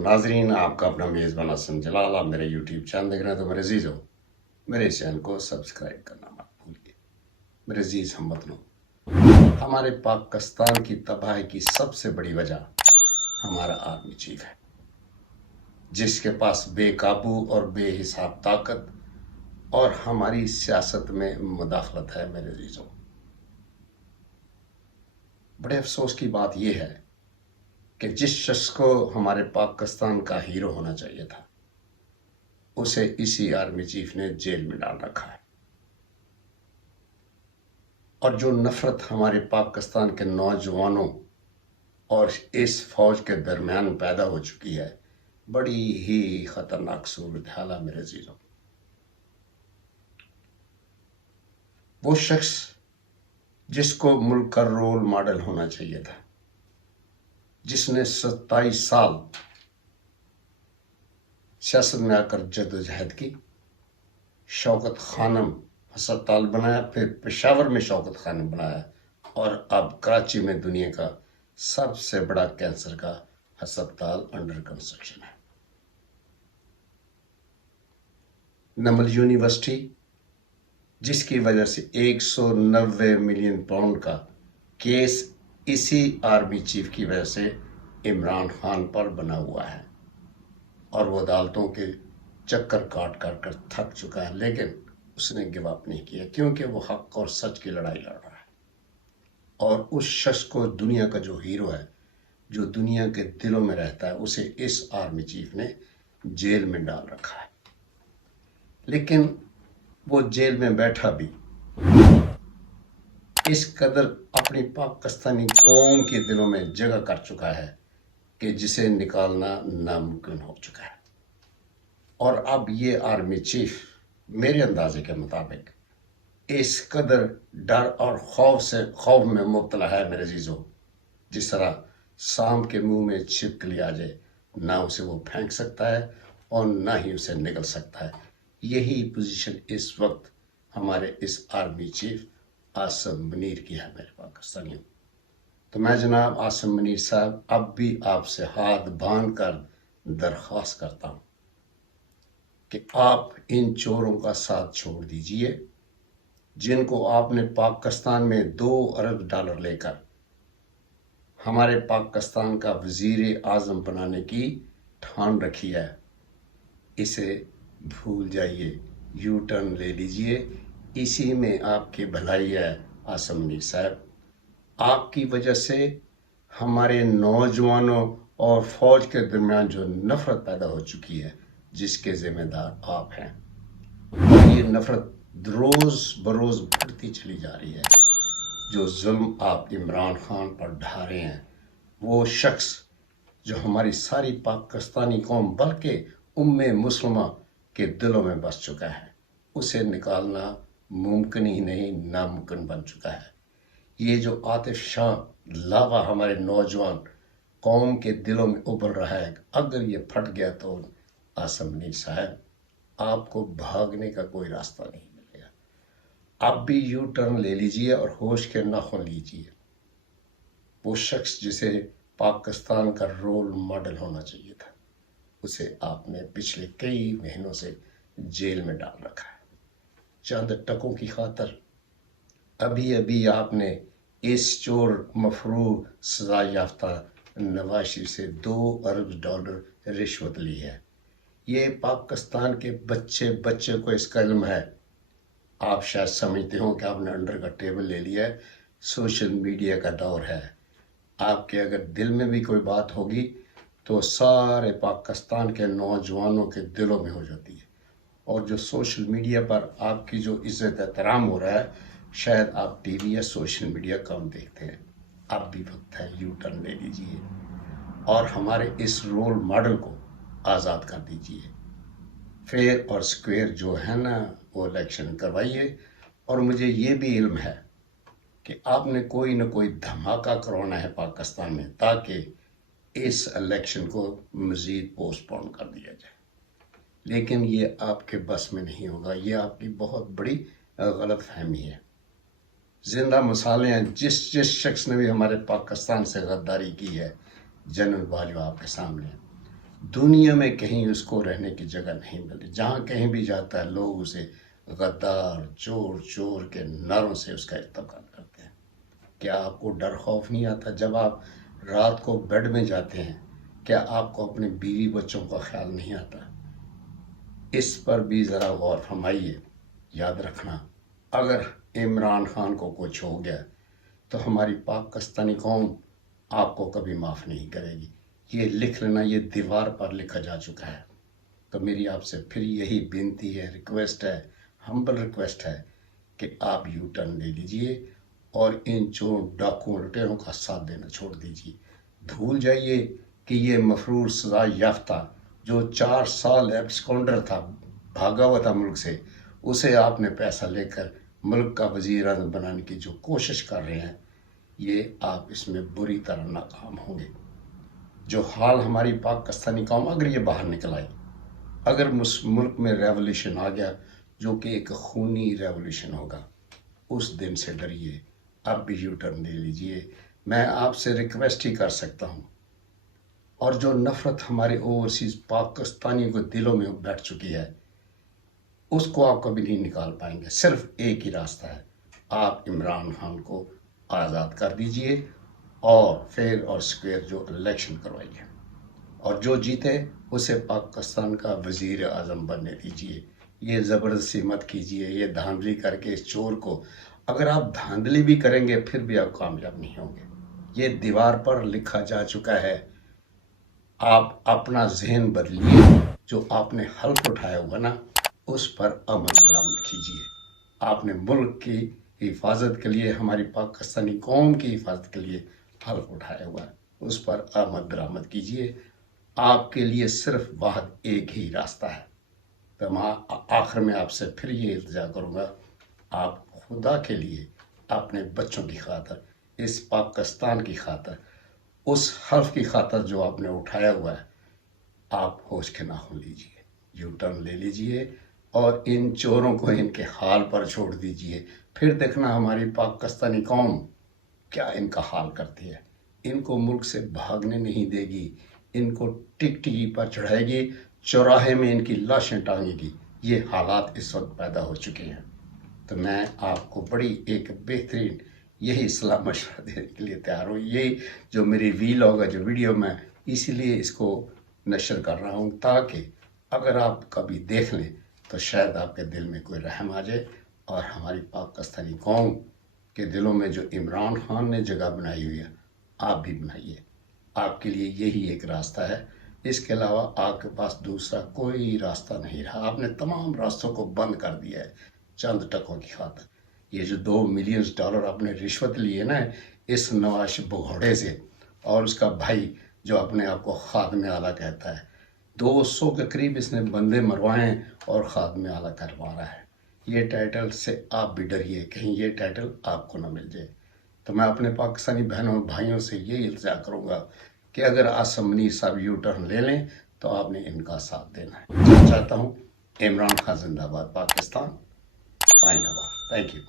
ناظرین، آپ کا اپنا میزبان حسن جلال، آپ میرے یوٹیوب چینل دیکھ رہے ہیں تو میرے عزیزو، میرے اس چینل کو سبسکرائب کرنا مت بھولیے۔ میرے عزیز ہم وطنوں، ہمارے پاکستان کی تباہی کی سب سے بڑی وجہ ہمارا آرمی چیف ہے، جس کے پاس بے قابو اور بے حساب طاقت اور ہماری سیاست میں مداخلت ہے۔ میرے عزیزوں، بڑے افسوس کی بات یہ ہے کہ جس شخص کو ہمارے پاکستان کا ہیرو ہونا چاہیے تھا، اسے اسی آرمی چیف نے جیل میں ڈال رکھا ہے۔ اور جو نفرت ہمارے پاکستان کے نوجوانوں اور اس فوج کے درمیان پیدا ہو چکی ہے، بڑی ہی خطرناک صورتحال ہے۔ میرے عزیزوں، وہ شخص جس کو ملک کا رول ماڈل ہونا چاہیے تھا، جس نے 27 سال سیاست میں آ کر جدوجہد کی، شوکت خانم ہسپتال بنایا، پھر پشاور میں شوکت خانم بنایا، اور اب کراچی میں دنیا کا سب سے بڑا کینسر کا ہسپتال انڈر کنسٹرکشن ہے۔ نمل یونیورسٹی، جس کی وجہ سے 190 ملین پاؤنڈ کا کیس اسی آرمی چیف کی وجہ سے عمران خان پر بنا ہوا ہے، اور وہ عدالتوں کے چکر کاٹ کر تھک چکا ہے، لیکن اس نے گو اپ نہیں کیا، کیونکہ وہ حق اور سچ کی لڑائی لڑ رہا ہے۔ اور اس شخص کو دنیا کا جو ہیرو ہے، جو دنیا کے دلوں میں رہتا ہے، اسے اس آرمی چیف نے جیل میں ڈال رکھا ہے۔ لیکن وہ جیل میں بیٹھا بھی اس قدر اپنی پاکستانی قوم کے دلوں میں جگہ کر چکا ہے کہ جسے نکالنا ناممکن ہو چکا ہے۔ اور اب یہ آرمی چیف میرے اندازے کے مطابق اس قدر ڈر اور خوف میں مبتلا ہے، میرے عزیزو، جس طرح سانپ کے منہ میں چھپکلی آ جائے، نہ اسے وہ پھینک سکتا ہے اور نہ ہی اسے نگل سکتا ہے۔ یہی پوزیشن اس وقت ہمارے اس آرمی چیف عاصم منیر کی ہے۔ میرے پاکستانیوں، تو میں جناب عاصم منیر صاحب اب بھی آپ سے ہاتھ باندھ کر درخواست کرتا ہوں کہ آپ ان چوروں کا ساتھ چھوڑ دیجئے، جن کو آپ نے پاکستان میں 2 ارب ڈالر لے کر ہمارے پاکستان کا وزیر اعظم بنانے کی ٹھان رکھی ہے۔ اسے بھول جائیے، یو ٹرن لے لیجئے، اسی میں آپ کی بھلائی ہے۔ عاصم منیر صاحب، آپ کی وجہ سے ہمارے نوجوانوں اور فوج کے درمیان جو نفرت پیدا ہو چکی ہے، جس کے ذمہ دار آپ ہیں، اور یہ نفرت روز بروز بڑھتی چلی جا رہی ہے۔ جو ظلم آپ عمران خان پر ڈھا رہے ہیں، وہ شخص جو ہماری ساری پاکستانی قوم بلکہ مسلمہ کے دلوں میں بس چکا ہے، اسے نکالنا ممکن ہی نہیں، ناممکن بن چکا ہے۔ یہ جو عاطف شاہ لاوا ہمارے نوجوان قوم کے دلوں میں ابل رہا ہے، اگر یہ پھٹ گیا تو عاصم منیر صاحب، آپ کو بھاگنے کا کوئی راستہ نہیں ملے گا۔ آپ بھی یو ٹرن لے لیجئے اور ہوش کے ناخن لیجئے۔ وہ شخص جسے پاکستان کا رول ماڈل ہونا چاہیے تھا، اسے آپ نے پچھلے کئی مہینوں سے جیل میں ڈال رکھا ہے۔ چند ٹکوں کی خاطر ابھی آپ نے اس چور مفروع سزا یافتہ نواز شریف سے 2 ارب ڈالر رشوت لی ہے۔ یہ پاکستان کے بچے کو اس کا علم ہے۔ آپ شاید سمجھتے ہوں کہ آپ نے انڈر کا ٹیبل لے لیا ہے، سوشل میڈیا کا دور ہے۔ آپ کے اگر دل میں بھی کوئی بات ہوگی تو سارے پاکستان کے نوجوانوں کے دلوں میں ہو جاتی ہے۔ اور جو سوشل میڈیا پر آپ کی جو عزت احترام ہو رہا ہے، شاید آپ ٹی وی یا سوشل میڈیا کم دیکھتے ہیں۔ اب بھی وقت ہے، یو ٹرن لے لیجئے اور ہمارے اس رول ماڈل کو آزاد کر دیجئے۔ فیئر اور سکوئر جو ہے نا، وہ الیکشن کروائیے۔ اور مجھے یہ بھی علم ہے کہ آپ نے کوئی نہ کوئی دھماکہ کروانا ہے پاکستان میں، تاکہ اس الیکشن کو مزید پوسٹ پون کر دیا جائے۔ لیکن یہ آپ کے بس میں نہیں ہوگا، یہ آپ کی بہت بڑی غلط فہمی ہے۔ زندہ مثالیں ہیں، جس شخص نے بھی ہمارے پاکستان سے غداری کی ہے، جنرل باجوہ آپ کے سامنے ہے۔ دنیا میں کہیں اس کو رہنے کی جگہ نہیں ملتی. جہاں کہیں بھی جاتا ہے لوگ اسے غدار چور چور کے نعروں سے اس کا استقبال کرتے ہیں. کیا آپ کو ڈر خوف نہیں آتا جب آپ رات کو بیڈ میں جاتے ہیں؟ کیا آپ کو اپنے بیوی بچوں کا خیال نہیں آتا؟ اس پر بھی ذرا غور فرمائیے. یاد رکھنا، اگر عمران خان کو کچھ ہو گیا تو ہماری پاکستانی قوم آپ کو کبھی معاف نہیں کرے گی. یہ لکھ لینا، یہ دیوار پر لکھا جا چکا ہے. تو میری آپ سے پھر یہی بنتی ہے، ریکویسٹ ہے، ہمبل ریکویسٹ ہے کہ آپ یو ٹرن لے لیجئے اور ان چور ڈاکوں لٹیروں کا ساتھ دینا چھوڑ دیجیے. بھول جائیے کہ یہ مفرور سزا یافتہ جو 4 سال ایبسکونڈر تھا، بھاگا ہوا تھا ملک سے، اسے آپ نے پیسہ لے کر ملک کا وزیر اعظم بنانے کی جو کوشش کر رہے ہیں، یہ آپ اس میں بری طرح ناکام ہوں گے. جو حال ہماری پاکستانی قوم، اگر یہ باہر نکل آئی، اگر ملک میں ریولیوشن آ گیا جو کہ ایک خونی ریولیوشن ہوگا، اس دن سے ڈریے. اب بھی یو ٹرن لے لیجئے. میں آپ سے ریکویسٹ ہی کر سکتا ہوں. اور جو نفرت ہمارے اوورسیز پاکستانیوں کے دلوں میں بیٹھ چکی ہے، اس کو آپ کبھی نہیں نکال پائیں گے. صرف ایک ہی راستہ ہے، آپ عمران خان کو آزاد کر دیجئے اور فیئر اور سکوئر جو الیکشن کروائیے، اور جو جیتے اسے پاکستان کا وزیر اعظم بننے دیجئے. یہ زبردستی مت کیجئے، یہ دھاندلی کر کے اس چور کو، اگر آپ دھاندلی بھی کریں گے پھر بھی آپ کامیاب نہیں ہوں گے. یہ دیوار پر لکھا جا چکا ہے. آپ اپنا ذہن بدلیے. جو آپ نے حلف اٹھایا ہوا نا، اس پر عمل درآمد کیجیے. آپ نے ملک کی حفاظت کے لیے، ہماری پاکستانی قوم کی حفاظت کے لیے حلف اٹھایا ہوا ہے، اس پر عمل درآمد کیجیے. آپ کے لیے صرف واحد ایک ہی راستہ ہے. تو میں آخر میں آپ سے پھر یہ التجا کروں گا، آپ خدا کے لیے، اپنے بچوں کی خاطر، اس پاکستان کی خاطر، اس حلف کی خاطر جو آپ نے اٹھایا ہوا ہے، آپ ہوش کے ناخن لیجئے، یو ٹرن لے لیجئے اور ان چوروں کو ان کے حال پر چھوڑ دیجئے. پھر دیکھنا ہماری پاکستانی قوم کیا ان کا حال کرتی ہے. ان کو ملک سے بھاگنے نہیں دے گی، ان کو ٹکٹکی پر چڑھائے گی، چوراہے میں ان کی لاشیں ٹانگے گی. یہ حالات اس وقت پیدا ہو چکے ہیں. تو میں آپ کو بڑی ایک بہترین یہی صلاح مشورہ دینے کے لیے تیار ہوں. یہی جو میری ویلاگ ہے، جو ویڈیو میں اسی لیے اس کو نشر کر رہا ہوں، تاکہ اگر آپ کبھی دیکھ لیں تو شاید آپ کے دل میں کوئی رحم آ جائے، اور ہماری پاکستانی قوم کے دلوں میں جو عمران خان نے جگہ بنائی ہوئی ہے، آپ بھی بنائیے. آپ کے لیے یہی ایک راستہ ہے. اس کے علاوہ آپ کے پاس دوسرا کوئی راستہ نہیں رہا. آپ نے تمام راستوں کو بند کر دیا ہے چند ٹکوں کی خاطر. یہ جو $2 ملین آپ نے رشوت لی ہے نا اس نواز بگھوڑے سے، اور اس کا بھائی جو اپنے آپ کو خادم اعلیٰ کہتا ہے، 200 کے قریب اس نے بندے مروائے ہیں اور خادم اعلیٰ کروا رہا ہے. یہ ٹائٹل سے آپ بھی ڈریے، کہیں یہ ٹائٹل آپ کو نہ مل جائے. تو میں اپنے پاکستانی بہنوں اور بھائیوں سے یہ التجا کروں گا کہ اگر اسمبلی صاحب یو ٹرن لے لیں تو آپ نے ان کا ساتھ دینا ہے. چاہتا ہوں عمران خان زندہ باد، پاکستان زندہ باد. Thank you.